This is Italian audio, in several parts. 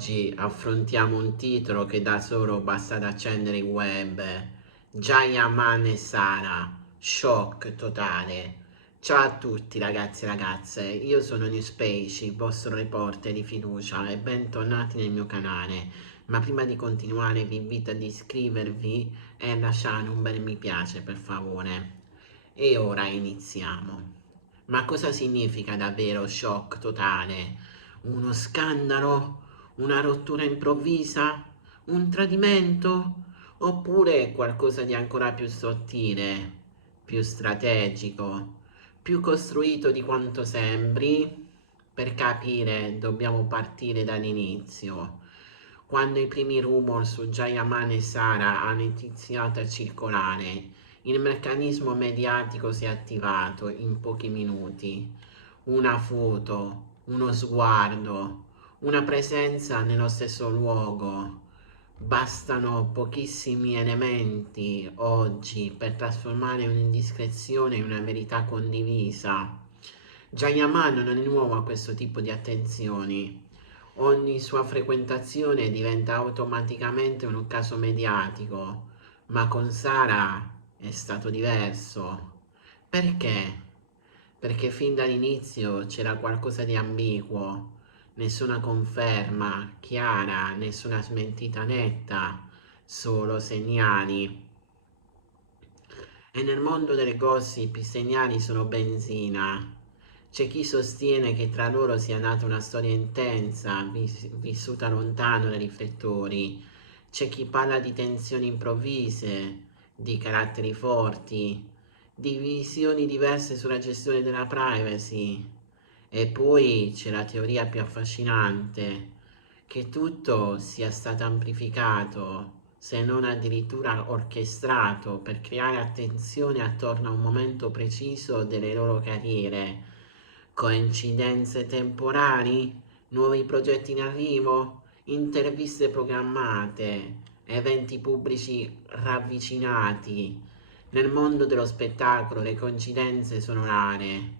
Oggi affrontiamo un titolo che da solo basta ad accendere il web. Jayaman e Sara, shock totale. Ciao a tutti ragazzi e ragazze, io sono Newspace, il vostro reporter di fiducia e bentornati nel mio canale. Ma prima di continuare vi invito ad iscrivervi e a lasciare un bel mi piace per favore. E ora iniziamo. Ma cosa significa davvero shock totale? Uno scandalo? Una rottura improvvisa? Un tradimento? Oppure qualcosa di ancora più sottile, più strategico, più costruito di quanto sembri? Per capire dobbiamo partire dall'inizio, quando i primi rumor su Jayaman e Sara hanno iniziato a circolare. Il meccanismo mediatico si è attivato in pochi minuti. Una foto, uno sguardo, una presenza nello stesso luogo. Bastano pochissimi elementi oggi per trasformare un'indiscrezione in una verità condivisa. Jayaman non è nuovo a questo tipo di attenzioni. Ogni sua frequentazione diventa automaticamente un caso mediatico, ma con Sara è stato diverso. Perché? Perché fin dall'inizio c'era qualcosa di ambiguo, nessuna conferma chiara, nessuna smentita netta, solo segnali. E nel mondo delle gossip i segnali sono benzina. C'è chi sostiene che tra loro sia nata una storia intensa, vissuta lontano dai riflettori. C'è chi parla di tensioni improvvise, di caratteri forti, di visioni diverse sulla gestione della privacy. E poi c'è la teoria più affascinante, che tutto sia stato amplificato, se non addirittura orchestrato, per creare attenzione attorno a un momento preciso delle loro carriere. Coincidenze temporali? Nuovi progetti in arrivo? Interviste programmate? Eventi pubblici ravvicinati? Nel mondo dello spettacolo le coincidenze sono rare.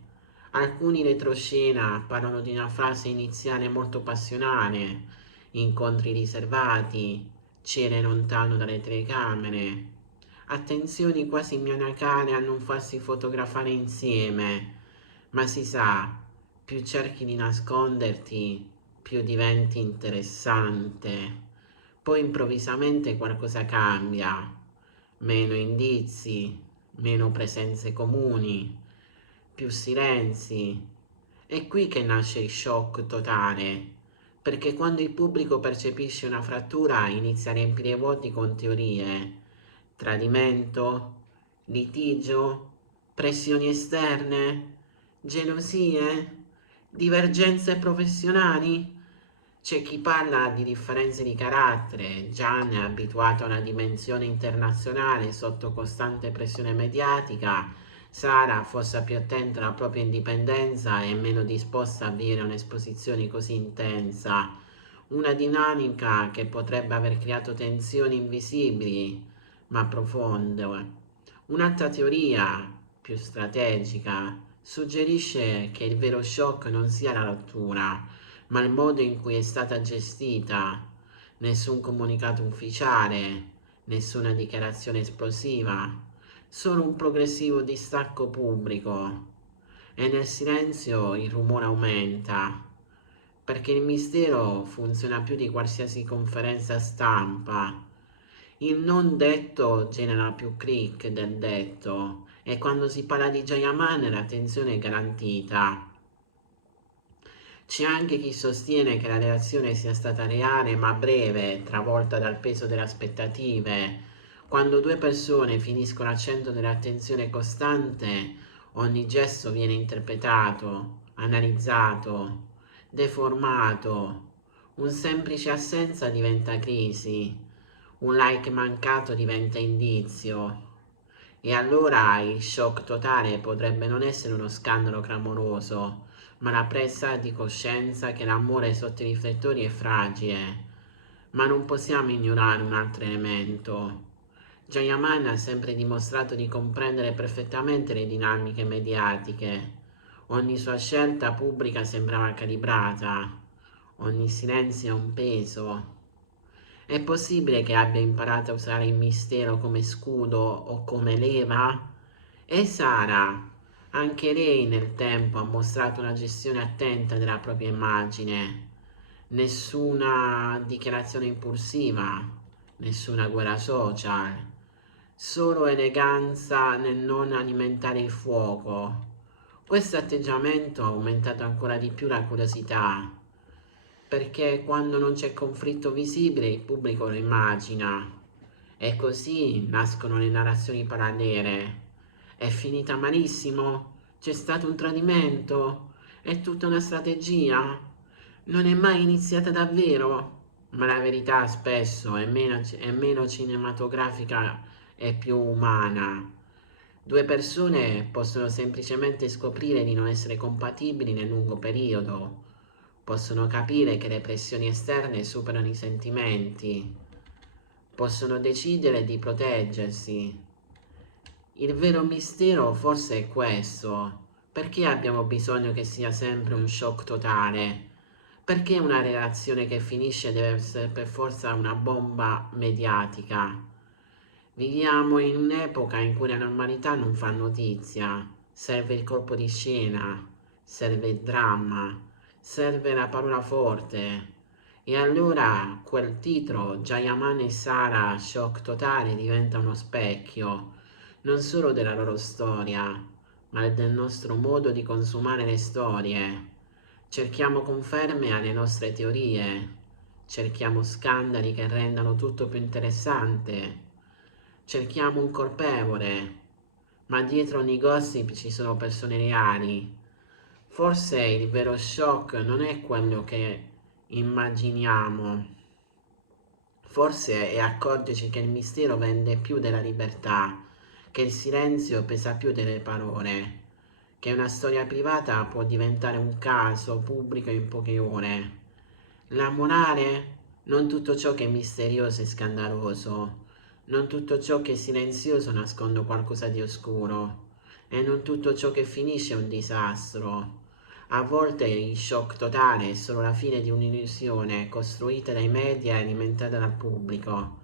Alcuni retroscena parlano di una fase iniziale molto passionale, incontri riservati, cene lontano dalle telecamere, attenzioni quasi maniacali a non farsi fotografare insieme, ma si sa, più cerchi di nasconderti, più diventi interessante. Poi improvvisamente qualcosa cambia, meno indizi, meno presenze comuni, più silenzi. È qui che nasce il shock totale, perché quando il pubblico percepisce una frattura inizia a riempire i vuoti con teorie, tradimento, litigio, pressioni esterne, gelosie, divergenze professionali. C'è chi parla di differenze di carattere. Gian è abituato a una dimensione internazionale sotto costante pressione mediatica. Sara, fosse più attenta alla propria indipendenza e meno disposta a vivere un'esposizione così intensa. Una dinamica che potrebbe aver creato tensioni invisibili ma profonde. Un'altra teoria, più strategica, suggerisce che il vero shock non sia la rottura, ma il modo in cui è stata gestita. Nessun comunicato ufficiale, nessuna dichiarazione esplosiva, solo un progressivo distacco pubblico. E nel silenzio il rumore aumenta, perché il mistero funziona più di qualsiasi conferenza stampa. Il non detto genera più click del detto, e quando si parla di Jayaman la tensione è garantita. C'è anche chi sostiene che la reazione sia stata reale ma breve, travolta dal peso delle aspettative. Quando due persone finiscono al centro dell'attenzione costante, ogni gesto viene interpretato, analizzato, deformato. Un semplice assenza diventa crisi, un like mancato diventa indizio. E allora il shock totale potrebbe non essere uno scandalo clamoroso, ma la presa di coscienza che l'amore sotto i riflettori è fragile. Ma non possiamo ignorare un altro elemento. Jayaman ha sempre dimostrato di comprendere perfettamente le dinamiche mediatiche. Ogni sua scelta pubblica sembrava calibrata. ogni silenzio ha un peso. È possibile che abbia imparato a usare il mistero come scudo o come leva? E Sara, anche lei nel tempo ha mostrato una gestione attenta della propria immagine. Nessuna dichiarazione impulsiva, nessuna guerra social, solo eleganza nel non alimentare il fuoco. Questo atteggiamento ha aumentato ancora di più la curiosità, perché quando non c'è conflitto visibile il pubblico lo immagina, e così nascono le narrazioni parallele. È finita malissimo? C'è stato un tradimento? È tutta una strategia? Non è mai iniziata davvero? Ma la verità spesso è meno cinematografica e più umana. Due persone possono semplicemente scoprire di non essere compatibili nel lungo periodo, possono capire che le pressioni esterne superano i sentimenti, possono decidere di proteggersi. Il vero mistero forse è questo: perché abbiamo bisogno che sia sempre un shock totale? Perché una relazione che finisce deve essere per forza una bomba mediatica? Viviamo in un'epoca in cui la normalità non fa notizia, serve il colpo di scena, serve il dramma, serve la parola forte. E allora quel titolo, Jayaman e Sara, shock totale, diventa uno specchio, non solo della loro storia, ma del nostro modo di consumare le storie. Cerchiamo conferme alle nostre teorie, cerchiamo scandali che rendano tutto più interessante, cerchiamo un colpevole, ma dietro ogni gossip ci sono persone reali. Forse il vero shock non è quello che immaginiamo, forse è accorgerci che il mistero vende più della libertà, che il silenzio pesa più delle parole, che una storia privata può diventare un caso pubblico in poche ore. La morale? Non tutto ciò che è misterioso è scandaloso, non tutto ciò che è silenzioso nasconde qualcosa di oscuro, e non tutto ciò che finisce è un disastro. A volte il shock totale è solo la fine di un'illusione costruita dai media e alimentata dal pubblico.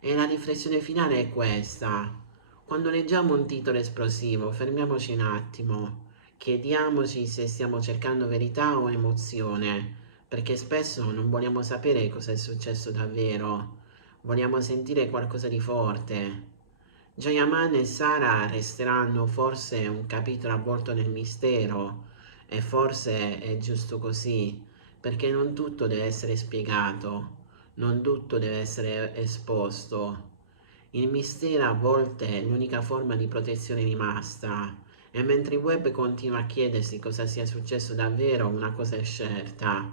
E la riflessione finale è questa: quando leggiamo un titolo esplosivo, fermiamoci un attimo, chiediamoci se stiamo cercando verità o emozione, perché spesso non vogliamo sapere cosa è successo davvero, vogliamo sentire qualcosa di forte. Jayaman e Sara resteranno forse un capitolo avvolto nel mistero, e forse è giusto così, perché non tutto deve essere spiegato, non tutto deve essere esposto. Il mistero a volte è l'unica forma di protezione rimasta, e mentre il web continua a chiedersi cosa sia successo davvero, una cosa è certa: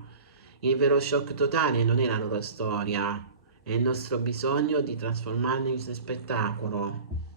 il vero shock totale non è la loro storia, è il nostro bisogno di trasformarla in spettacolo.